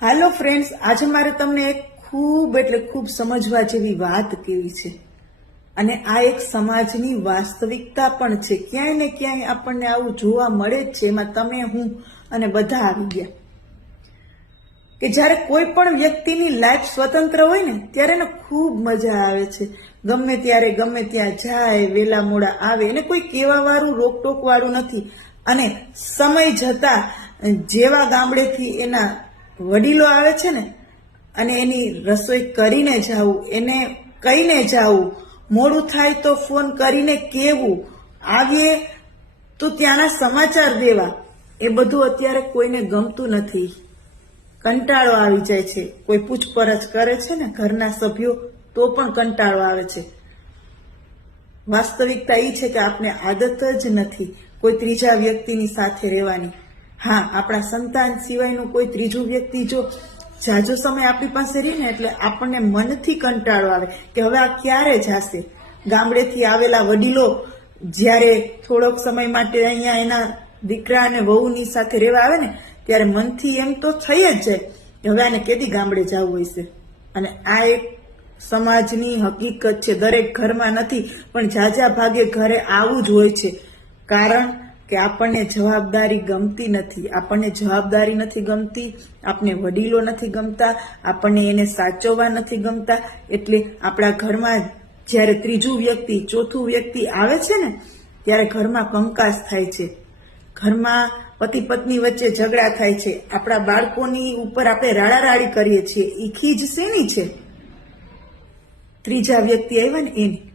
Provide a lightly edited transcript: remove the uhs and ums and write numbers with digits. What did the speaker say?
હાલો friends, આજે મારે તમને એક ખૂબ એટલે ખૂબ સમજવા જેવી વાત કેવી છે અને આ એક સમાજની વાસ્તવિકતા પણ છે. ક્યાંય ને ક્યાંય આપણને આવું જોવા મળે જ છે. એમાં તમે, હું અને બધા આવી ગયા કે જ્યારે કોઈ પણ વ્યક્તિની લાઈફ સ્વતંત્ર હોય ને ત્યારે એને ખૂબ મજા આવે છે. ગમે ત્યારે ગમે ત્યાં જાય, વેલા મોડા આવે, એને કોઈ કહેવા વાળું રોકટોક વાળું નથી. અને સમય જતા જેવા ગામડેથી એના વડીલો આવે છે ને અને એની રસોઈ કરીને જાવું, એને કહીને જાવું, મોડું થાય તો ફોન કરીને કહેવું, આવીએ તો ત્યાંના સમાચાર દેવા, એ બધું અત્યારે કોઈને ગમતું નથી. કંટાળો આવી જાય છે. કોઈ પૂછપરછ કરે છે ને ઘરના સભ્યો તો પણ કંટાળો આવે છે. વાસ્તવિકતા એ છે કે આપણે આદત જ નથી કોઈ ત્રીજા વ્યક્તિની સાથે રહેવાની. હા, આપણા સંતાન સિવાયનું કોઈ ત્રીજું વ્યક્તિ જો જાજો સમય આપણી પાસે રહે ને એટલે આપણને મનથી કંટાળો આવે કે હવે આ ક્યારે જશે. ગામડેથી આવેલા વડીલો જ્યારે થોડોક સમય માટે અહીંયા એના દીકરા અને વહુની સાથે રહેવા આવે ને ત્યારે મનથી એમ તો થઈ જ જાય કે હવે આને કેદી ગામડે જવું હશે. અને આ એક સમાજની હકીકત છે. દરેક ઘરમાં નથી પણ ઝાઝા ભાગે ઘરે આવું જ હોય છે. કારણ કે આપણને જવાબદારી ગમતી નથી. આપણને જવાબદારી નથી ગમતી, આપણે વડીલો નથી ગમતા, આપણને એને સાચવવા નથી ગમતા. એટલે આપણા ઘરમાં જ્યારે ત્રીજું વ્યક્તિ, ચોથું વ્યક્તિ આવે છે ને ત્યારે ઘરમાં કંકાસ થાય છે. ઘરમાં પતિ પત્ની વચ્ચે ઝઘડા થાય છે. આપણા બાળકોની ઉપર આપણે રાડારાડી કરીએ છીએ. એ ખીજ શેની છે? ત્રીજા વ્યક્તિ આવ્યા ને એની.